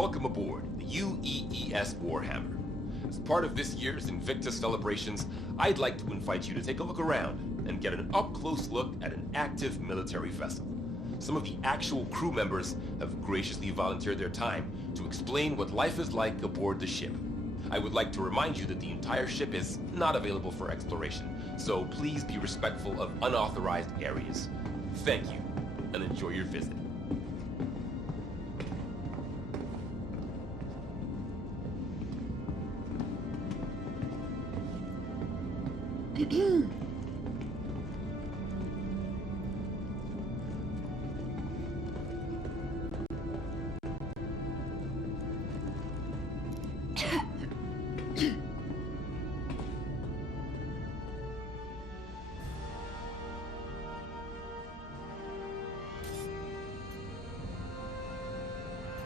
welcome aboard the UEES Warhammer. As part of this year's Invictus celebrations, I'd like to invite you to take a look around and get an up-close look at an active military vessel. Some of the actual crew members have graciously volunteered their time to explain what life is like aboard the ship. I would like to remind you that the entire ship is not available for exploration, so please be respectful of unauthorized areas. Thank you, and enjoy your visit.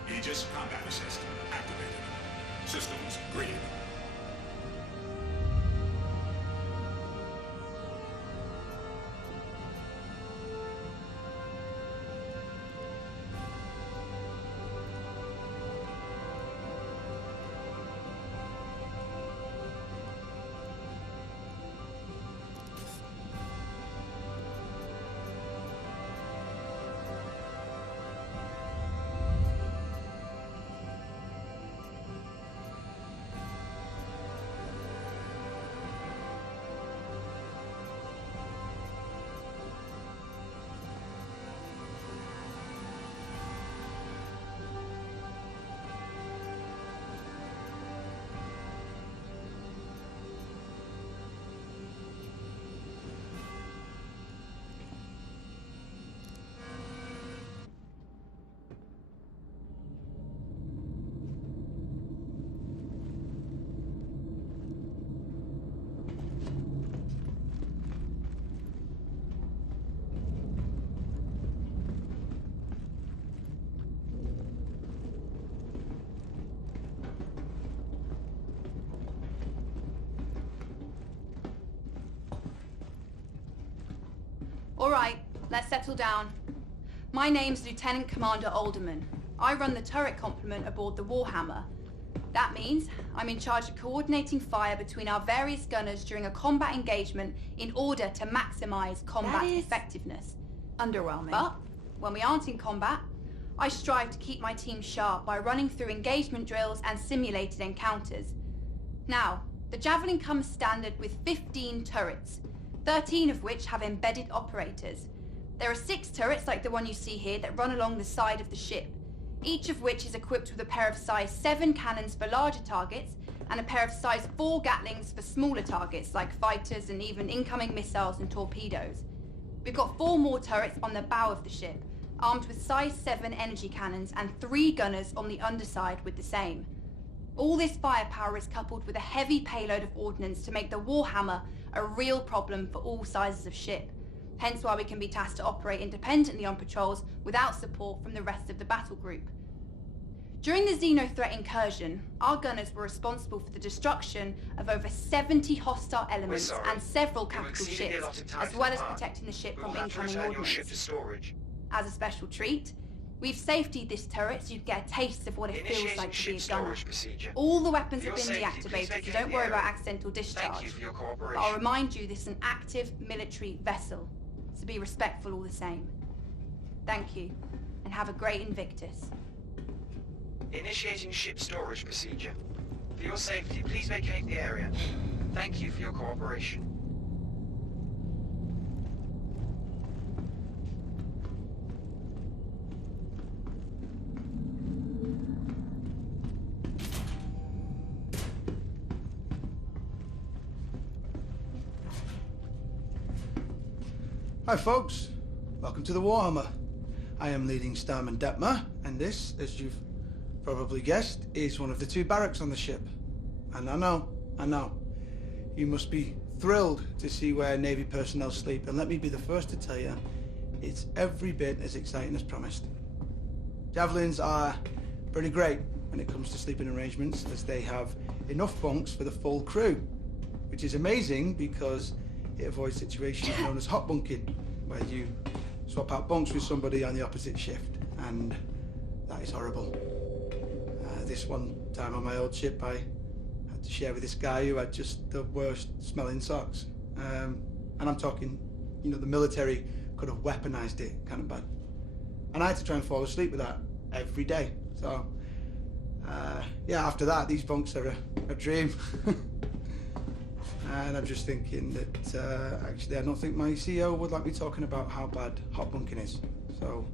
Aegis combat assist activated. Systems green. All right, let's settle down. My name's Lieutenant Commander Alderman. I run the turret complement aboard the Warhammer. That means I'm in charge of coordinating fire between our various gunners during a combat engagement in order to maximize combat effectiveness. Underwhelming. But when we aren't in combat, I strive to keep my team sharp by running through engagement drills and simulated encounters. Now, the Javelin comes standard with 15 turrets, 13 of which have embedded operators. There are 6 turrets like the one you see here that run along the side of the ship, each of which is equipped with a pair of size 7 cannons for larger targets and a pair of size 4 Gatlings for smaller targets like fighters and even incoming missiles and torpedoes. We've got 4 more turrets on the bow of the ship, armed with size 7 energy cannons and 3 gunners on the underside with the same. All this firepower is coupled with a heavy payload of ordnance to make the Warhammer a real problem for all sizes of ship, hence why we can be tasked to operate independently on patrols without support from the rest of the battle group. During the Xenothreat incursion, our gunners were responsible for the destruction of over 70 hostile elements and several capital ships, as well as protecting the ship from incoming ordnance. As a special treat, we've safetied this turret so you get a taste of what it feels like to be a gunner. All the weapons have been deactivated, so don't worry about accidental discharge. But I'll remind you this is an active military vessel, so be respectful all the same. Thank you, and have a great Invictus. Initiating ship storage procedure. For your safety, please vacate the area. Thank you for your cooperation. Hi folks, welcome to the Warhammer. I am leading Starman Detmer, and this, as you've probably guessed, is one of the 2 barracks on the ship. And I know, you must be thrilled to see where Navy personnel sleep, and let me be the first to tell you, it's every bit as exciting as promised. Javelins are pretty great when it comes to sleeping arrangements, as they have enough bunks for the full crew, which is amazing because it avoids situations known as hot bunking, where you swap out bunks with somebody on the opposite shift, and that is horrible. This one time on my old ship, I had to share with this guy who had just the worst smelling socks. And I'm talking, you know, the military could have weaponized it kind of bad. And I had to try and fall asleep with that every day. So, yeah, after that, these bunks are a dream. And I'm just thinking that, actually, I don't think my CEO would like me talking about how bad hot bunking is. So,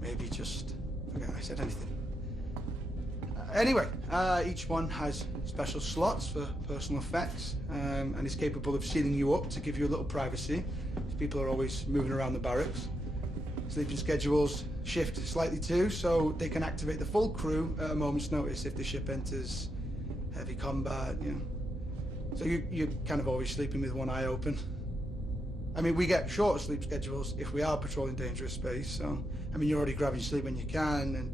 maybe just forget I said anything. Anyway, each one has special slots for personal effects, and is capable of sealing you up to give you a little privacy, as people are always moving around the barracks. Sleeping schedules shift slightly too, so they can activate the full crew at a moment's notice if the ship enters heavy combat, you know. So you're kind of always sleeping with one eye open. I mean, we get shorter sleep schedules if we are patrolling dangerous space, so, I mean, you're already grabbing sleep when you can, and...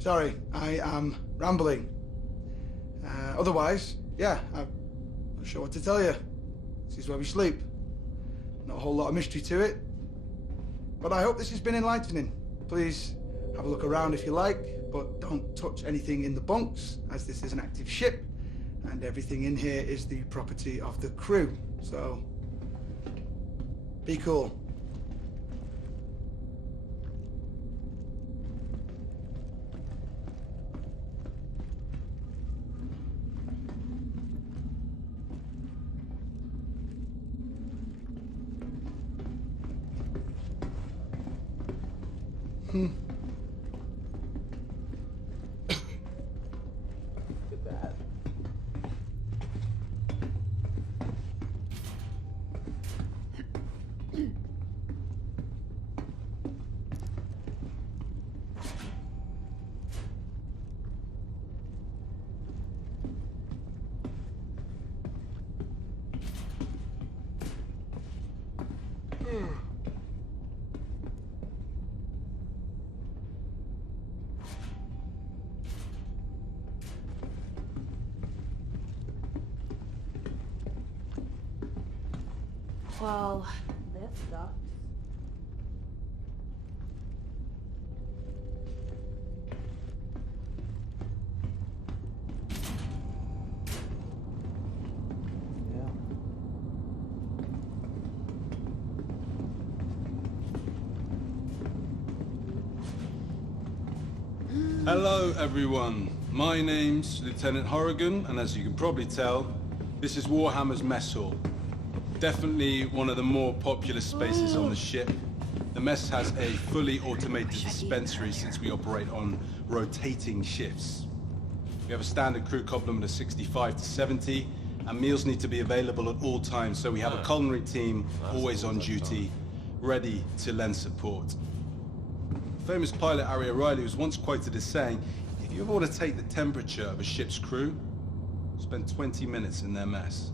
Sorry, I am rambling. Otherwise, yeah, I'm not sure what to tell you. This is where we sleep. Not a whole lot of mystery to it. But I hope this has been enlightening. Please have a look around if you like, but don't touch anything in the bunks, as this is an active ship, and everything in here is the property of the crew. So, be cool. Look at that. Well, this sucks. Hello everyone, my name's Lieutenant Horrigan, and as you can probably tell, this is Warhammer's mess hall. Definitely one of the more popular spaces on the ship. The mess has a fully automated dispensary since we operate on rotating shifts. We have a standard crew complement of 65 to 70, and meals need to be available at all times, so we have a culinary team always on duty, ready to lend support. Famous pilot Harry O'Reilly was once quoted as saying, if you ever want to take the temperature of a ship's crew, spend 20 minutes in their mess.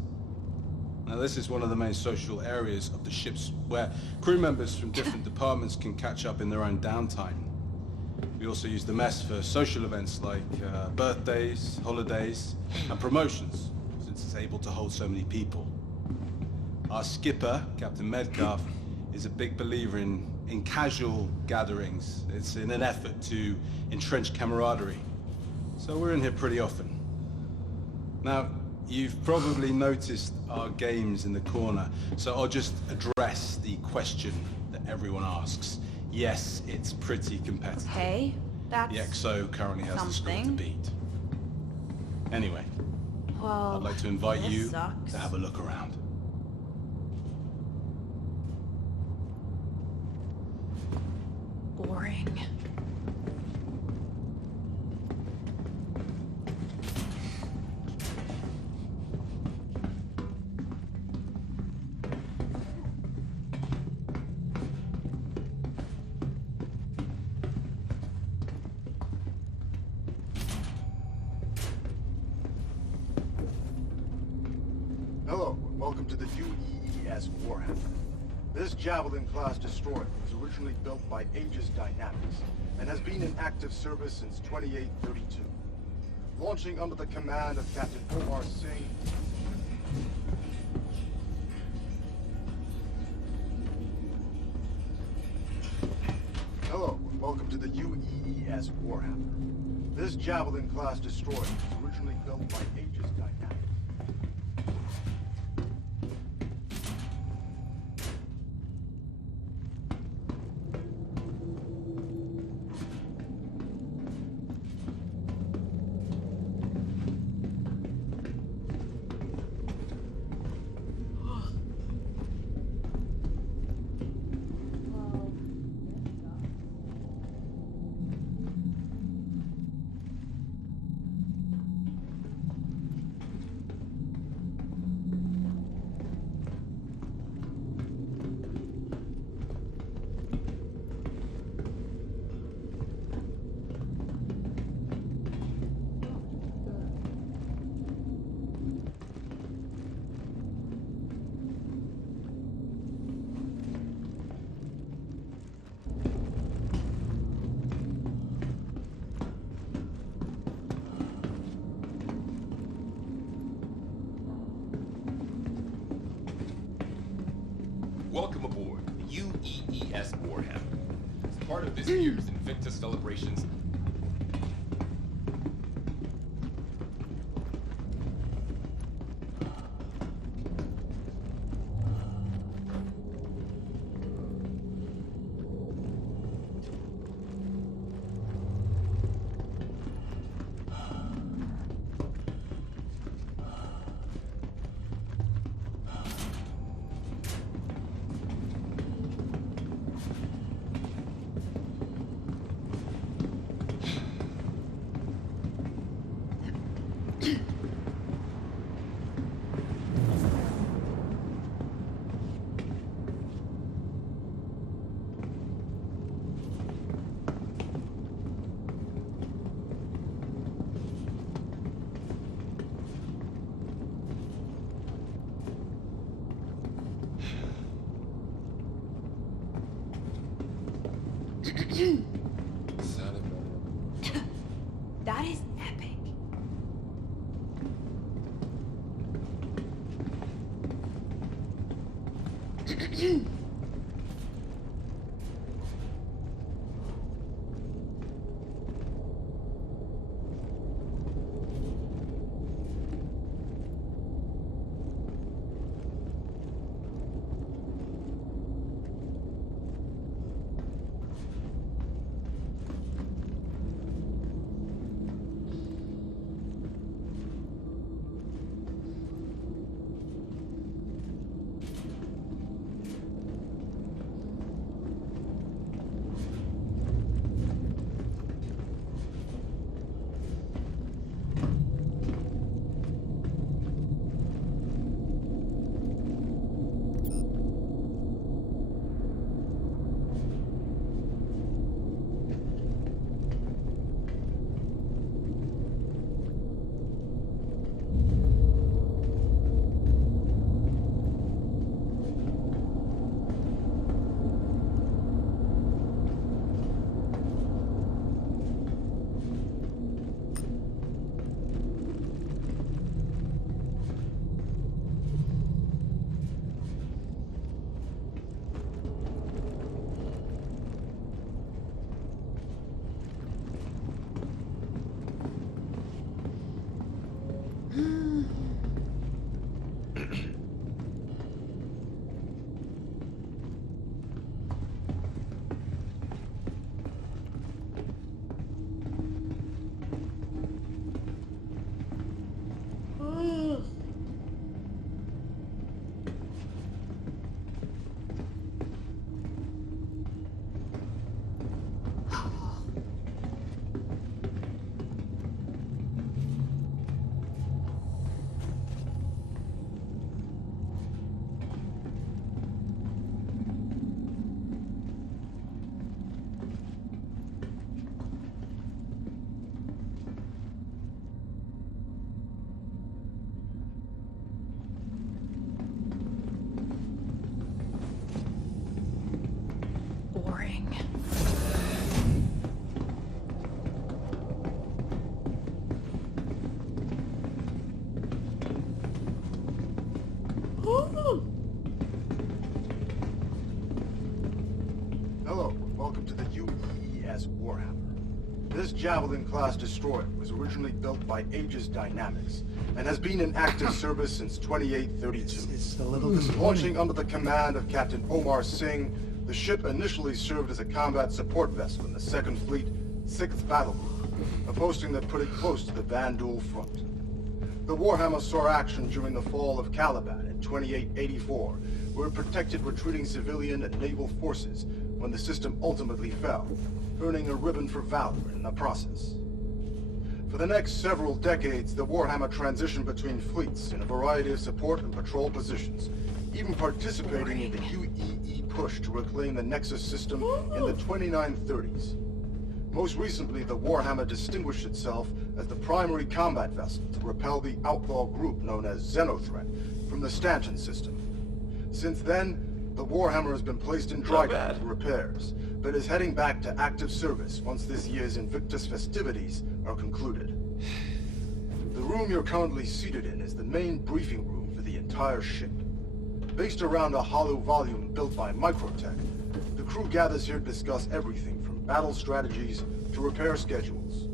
Now this is one of the main social areas of the ships where crew members from different departments can catch up in their own downtime. We also use the mess for social events like birthdays, holidays, and promotions, since it's able to hold so many people. Our skipper, Captain Medcalf, is a big believer in casual gatherings. It's in an effort to entrench camaraderie. So we're in here pretty often. Now, you've probably noticed our games in the corner, so I'll just address the question that everyone asks. Yes, it's pretty competitive. Hey, that's The XO currently has the score to something. beat. Anyway, well, I'd like to invite this you sucks. to have a look around. Boring. Hello, and welcome to the UEES Warhammer. This Javelin-class destroyer was originally built by Aegis Dynamics and has been in active service since 2832. Launching under the command of Captain O.R. Singh. Hello, and welcome to the UEES Warhammer. This Javelin-class destroyer was originally built by Aegis Dynamics. Welcome aboard the UEES Warhammer. As part of this year's Invictus celebrations, That is epic. Boring. Hello, welcome to the UEES Warhammer. This Javelin-class destroyer was originally built by Aegis Dynamics and has been in active service since 2832. It's a little disappointing. Launching under the command of Captain Omar Singh, the ship initially served as a combat support vessel in the 2nd Fleet, 6th Battle Group, a posting that put it close to the Bandul front. The Warhammer saw action during the fall of Caliban in 2884, where it protected retreating civilian and naval forces when the system ultimately fell, earning a ribbon for valor in the process. For the next several decades, the Warhammer transitioned between fleets in a variety of support and patrol positions, even participating in the UEE push to reclaim the Nexus system in the 2930s. Most recently, the Warhammer distinguished itself as the primary combat vessel to repel the outlaw group known as Xenothreat from the Stanton system. Since then, the Warhammer has been placed in dry dock for repairs, but is heading back to active service once this year's Invictus festivities are concluded. The room you're currently seated in is the main briefing room for the entire ship. Based around a hollow volume built by Microtech, the crew gathers here to discuss everything from battle strategies to repair schedules.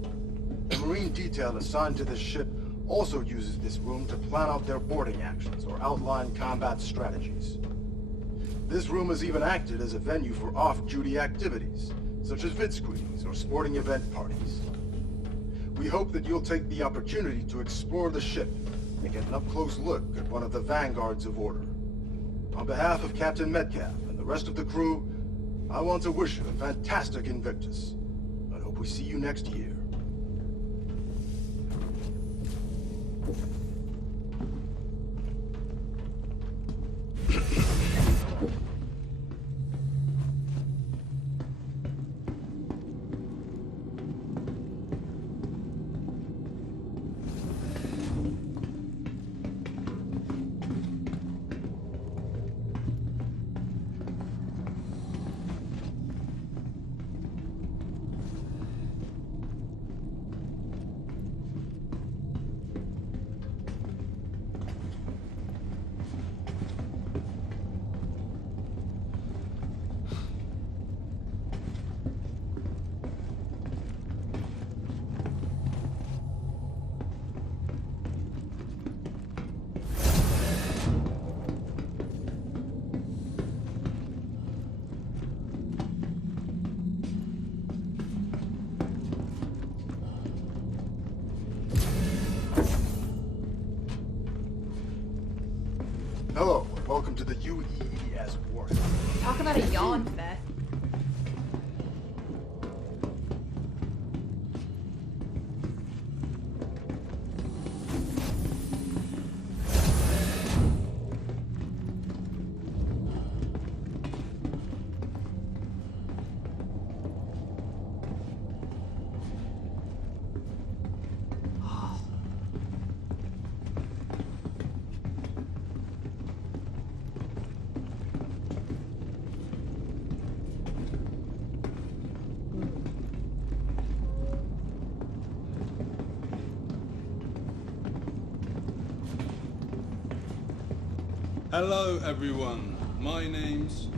The Marine detail assigned to this ship also uses this room to plan out their boarding actions or outline combat strategies. This room has even acted as a venue for off-duty activities, such as vid screenings or sporting event parties. We hope that you'll take the opportunity to explore the ship and get an up-close look at one of the vanguards of order. On behalf of Captain Metcalf and the rest of the crew, I want to wish you a fantastic Invictus, and hope we see you next year. Hello, and welcome to the UEES War. Talk about a yawn fest. Hello everyone, my name's